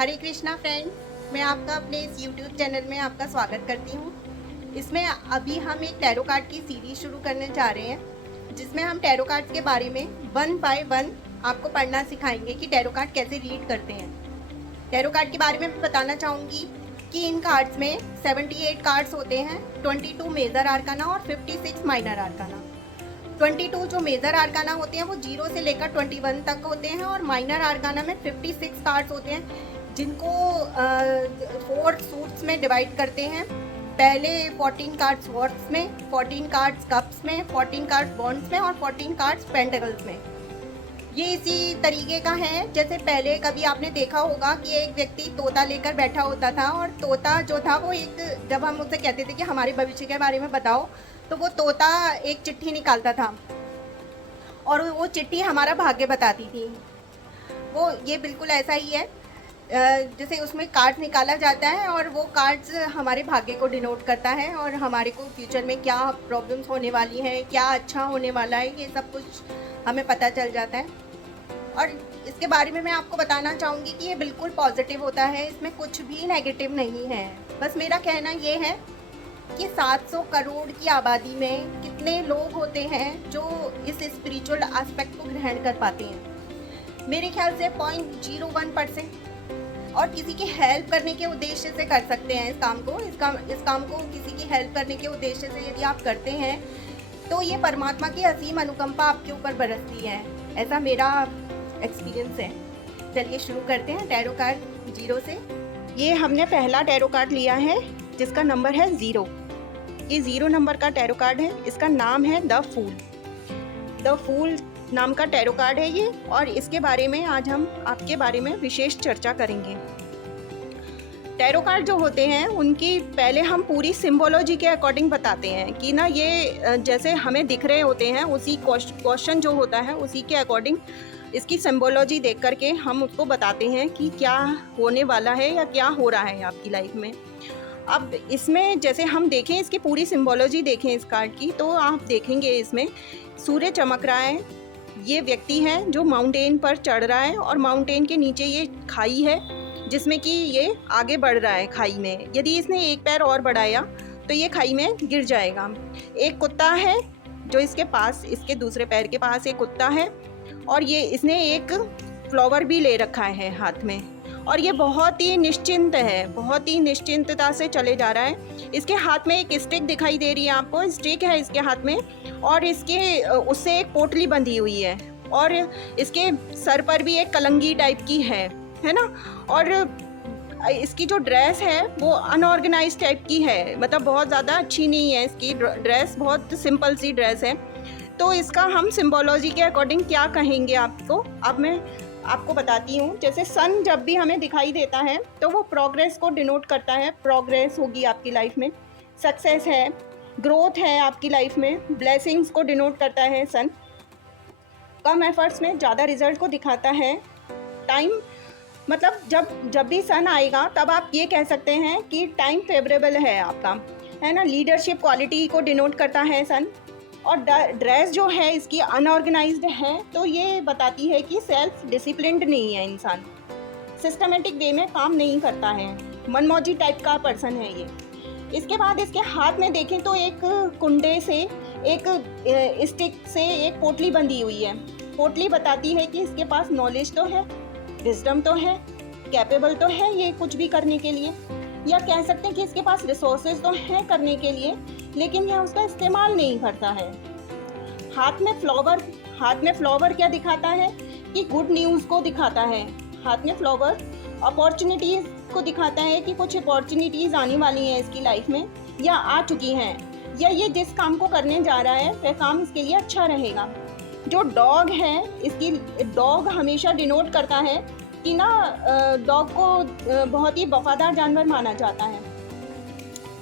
हरे Krishna friend, मैं आपका अपने इस यूट्यूब चैनल में आपका स्वागत करती हूँ। इसमें अभी हम एक टैरो कार्ड की सीरीज शुरू करने जा रहे हैं, जिसमें हम टैरो कार्ड के बारे में वन बाय वन आपको पढ़ना सिखाएंगे कि टैरो कार्ड कैसे रीड करते हैं। टैरो कार्ड के बारे में मैं बताना चाहूँगी कि इन कार्ड्स में 78 कार्ड्स होते हैं, 22 मेजर आर्काना और 56 माइनर आर्काना। 22 जो मेजर आर्काना होते हैं वो 0 से लेकर 21 तक होते हैं और माइनर आर्काना में 56 कार्ड्स होते हैं, जिनको 4 सूट्स में डिवाइड करते हैं। पहले 14 कार्ड्स स्वॉर्ड्स में, 14 कार्ड्स कप्स में, 14 कार्ड्स बॉन्ड्स में और 14 कार्ड्स पेंटेकल्स में। ये इसी तरीके का है जैसे पहले कभी आपने देखा होगा कि एक व्यक्ति तोता लेकर बैठा होता था और तोता जो था वो जब हम उससे कहते थे कि हमारे भविष्य के बारे में बताओ, तो वो तोता एक चिट्ठी निकालता था और वो चिट्ठी हमारा भाग्य बताती थी। वो ये बिल्कुल ऐसा ही है, जैसे उसमें कार्ड्स निकाला जाता है और वो कार्ड्स हमारे भाग्य को डिनोट करता है और हमारे को फ्यूचर में क्या प्रॉब्लम्स होने वाली हैं, क्या अच्छा होने वाला है, ये सब कुछ हमें पता चल जाता है। और इसके बारे में मैं आपको बताना चाहूँगी कि ये बिल्कुल पॉजिटिव होता है, इसमें कुछ भी नेगेटिव नहीं है। बस मेरा कहना ये है कि 700 करोड़ की आबादी में कितने लोग होते हैं जो इस स्पिरिचुअल एस्पेक्ट को ग्रहण कर पाते हैं। मेरे ख्याल से 0.01%। और किसी की हेल्प करने के उद्देश्य से कर सकते हैं इस काम को। इस काम को किसी की हेल्प करने के उद्देश्य से यदि आप करते हैं तो ये परमात्मा की असीम अनुकंपा आपके ऊपर बरसती है, ऐसा मेरा एक्सपीरियंस है। चलिए शुरू करते हैं टैरो कार्ड 0 से। ये हमने पहला टैरो कार्ड लिया है जिसका नंबर है 0। ये 0 नंबर का टैरो कार्ड है, इसका नाम है द फूल। द फूल नाम का टैरो कार्ड है ये, और इसके बारे में आज हम आपके बारे में विशेष चर्चा करेंगे। टैरो कार्ड जो होते हैं उनकी पहले हम पूरी सिंबोलॉजी के अकॉर्डिंग बताते हैं कि ना ये जैसे हमें दिख रहे होते हैं उसी क्वेश्चन जो होता है उसी के अकॉर्डिंग इसकी सिंबोलॉजी देख करके हम उसको बताते हैं कि क्या होने वाला है या क्या हो रहा है आपकी लाइफ में। अब इसमें जैसे हम देखें, इसकी पूरी सिंबोलॉजी देखें इस कार्ड की, तो आप देखेंगे इसमें सूर्य चमक रहा है। ये व्यक्ति है जो माउंटेन पर चढ़ रहा है और माउंटेन के नीचे ये खाई है जिसमें कि ये आगे बढ़ रहा है खाई में। यदि इसने एक पैर और बढ़ाया तो ये खाई में गिर जाएगा। एक कुत्ता है जो इसके पास, इसके दूसरे पैर के पास एक कुत्ता है और ये इसने एक फ्लावर भी ले रखा है हाथ में और ये बहुत ही निश्चिंत है, बहुत ही निश्चिंतता से चले जा रहा है। इसके हाथ में एक स्टिक दिखाई दे रही है आपको, स्टिक है इसके हाथ में और इसके उससे एक पोटली बंधी हुई है और इसके सर पर भी एक कलंगी टाइप की है ना। और इसकी जो ड्रेस है वो अनऑर्गेनाइज टाइप की है, मतलब बहुत ज़्यादा अच्छी नहीं है इसकी ड्रेस, बहुत सिंपल सी ड्रेस है। तो इसका हम सिंबोलॉजी के अकॉर्डिंग क्या कहेंगे आपको, अब मैं आपको बताती हूँ। जैसे सन जब भी हमें दिखाई देता है तो वो प्रोग्रेस को डिनोट करता है, प्रोग्रेस होगी आपकी लाइफ में, सक्सेस है, ग्रोथ है आपकी लाइफ में, ब्लेसिंग्स को डिनोट करता है सन। कम एफर्ट्स में ज़्यादा रिजल्ट को दिखाता है। टाइम मतलब जब भी सन आएगा तब आप ये कह सकते हैं कि टाइम फेवरेबल है आपका, है ना। लीडरशिप क्वालिटी को डिनोट करता है सन। और ड्रेस जो है इसकी अनऑर्गेनाइज्ड है, तो ये बताती है कि सेल्फ डिसिप्लिन्ड नहीं है इंसान, सिस्टमेटिक वे में काम नहीं करता है, मनमौजी टाइप का पर्सन है ये। इसके बाद इसके हाथ में देखें तो एक कुंडे से, एक स्टिक से एक पोटली बंधी हुई है। पोटली बताती है कि इसके पास नॉलेज तो है, विजडम तो है, कैपेबल तो है ये कुछ भी करने के लिए, या कह सकते हैं कि इसके पास रिसोर्सेज तो हैं करने के लिए, लेकिन यह उसका इस्तेमाल नहीं करता है। हाथ में फ्लावर क्या दिखाता है कि गुड न्यूज़ को दिखाता है। हाथ में फ्लावर अपॉर्चुनिटीज़ को दिखाता है कि कुछ अपॉर्चुनिटीज़ आने वाली हैं इसकी लाइफ में या आ चुकी हैं, या ये जिस काम को करने जा रहा है वह काम इसके लिए अच्छा रहेगा। जो डॉग है, इसकी डॉग हमेशा डिनोट करता है कि ना डॉग को बहुत ही वफादार जानवर माना जाता है,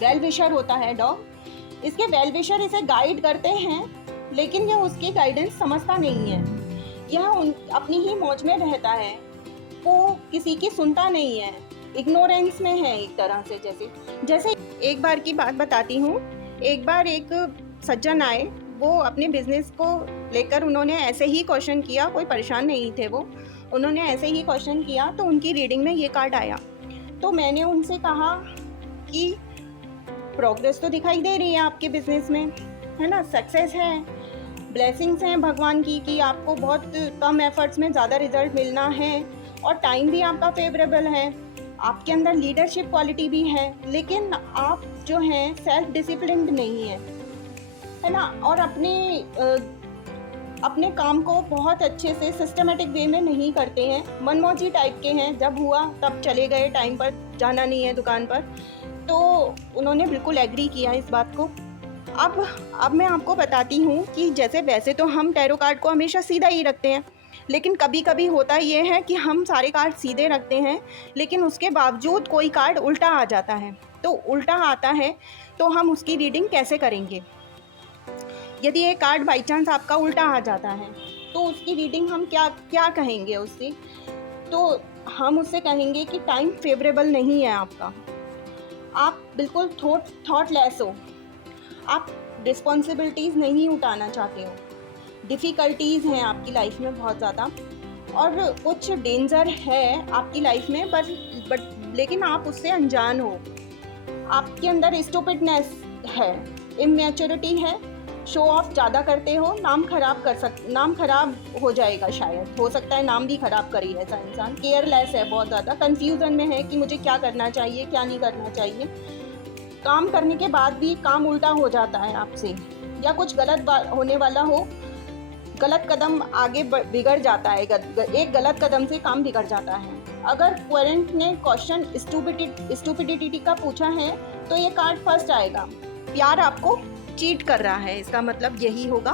वेल विशर होता है डॉग। इसके वेल विशर इसे गाइड करते हैं, लेकिन यह उसकी गाइडेंस समझता नहीं है। यह अपनी ही मौज में रहता है, वो किसी की सुनता नहीं है, इग्नोरेंस में है एक तरह से। जैसे एक बार की बात बताती हूँ। एक बार एक सज्जन आए, वो अपने बिजनेस को लेकर उन्होंने ऐसे ही क्वेश्चन किया, कोई परेशान नहीं थे वो। उन्होंने ऐसे ही क्वेश्चन किया तो उनकी रीडिंग में ये कार्ड आया। तो मैंने उनसे कहा कि प्रोग्रेस तो दिखाई दे रही है आपके बिजनेस में, है ना, सक्सेस है, ब्लेसिंग्स हैं भगवान की कि आपको बहुत कम एफर्ट्स में ज़्यादा रिजल्ट मिलना है और टाइम भी आपका फेवरेबल है, आपके अंदर लीडरशिप क्वालिटी भी है, लेकिन आप जो हैं सेल्फ डिसिप्लिन्ड नहीं है ना, और अपने काम को बहुत अच्छे से सिस्टमेटिक वे में नहीं करते हैं, मनमौजी टाइप के हैं, जब हुआ तब चले गए, टाइम पर जाना नहीं है दुकान पर। तो उन्होंने बिल्कुल एग्री किया इस बात को। अब मैं आपको बताती हूँ कि जैसे वैसे तो हम टैरो कार्ड को हमेशा सीधा ही रखते हैं, लेकिन कभी कभी होता ये है कि हम सारे कार्ड सीधे रखते हैं लेकिन उसके बावजूद कोई कार्ड उल्टा आ जाता है। तो उल्टा आता है तो हम उसकी रीडिंग कैसे करेंगे? यदि एक कार्ड बाई चांस आपका उल्टा आ जाता है तो उसकी रीडिंग हम क्या कहेंगे उससे? तो हम उससे कहेंगे कि टाइम फेवरेबल नहीं है आपका, आप बिल्कुल थॉटलेस हो, आप रिस्पॉन्सिबिलिटीज़ नहीं उठाना चाहते हो, डिफ़िकल्टीज़ हैं आपकी लाइफ में बहुत ज़्यादा और कुछ डेंजर है आपकी लाइफ में, बट लेकिन आप उससे अनजान हो, आपके अंदर स्टूपिडनेस है, इमैच्योरिटी है, शो ऑफ ज़्यादा करते हो, नाम खराब हो जाएगा, शायद हो सकता है नाम भी खराब करे ऐसा इंसान, केयरलेस है, बहुत ज़्यादा कन्फ्यूज़न में है कि मुझे क्या करना चाहिए क्या नहीं करना चाहिए, काम करने के बाद भी काम उल्टा हो जाता है आपसे, या कुछ गलत होने वाला हो, गलत कदम आगे बिगड़ जाता है, एक गलत कदम से काम बिगड़ जाता है। अगर क्वेरेंट ने क्वेश्चन स्टूपिडिटी का पूछा है तो ये कार्ड फर्स्ट आएगा, प्यार आपको चीट कर रहा है, इसका मतलब यही होगा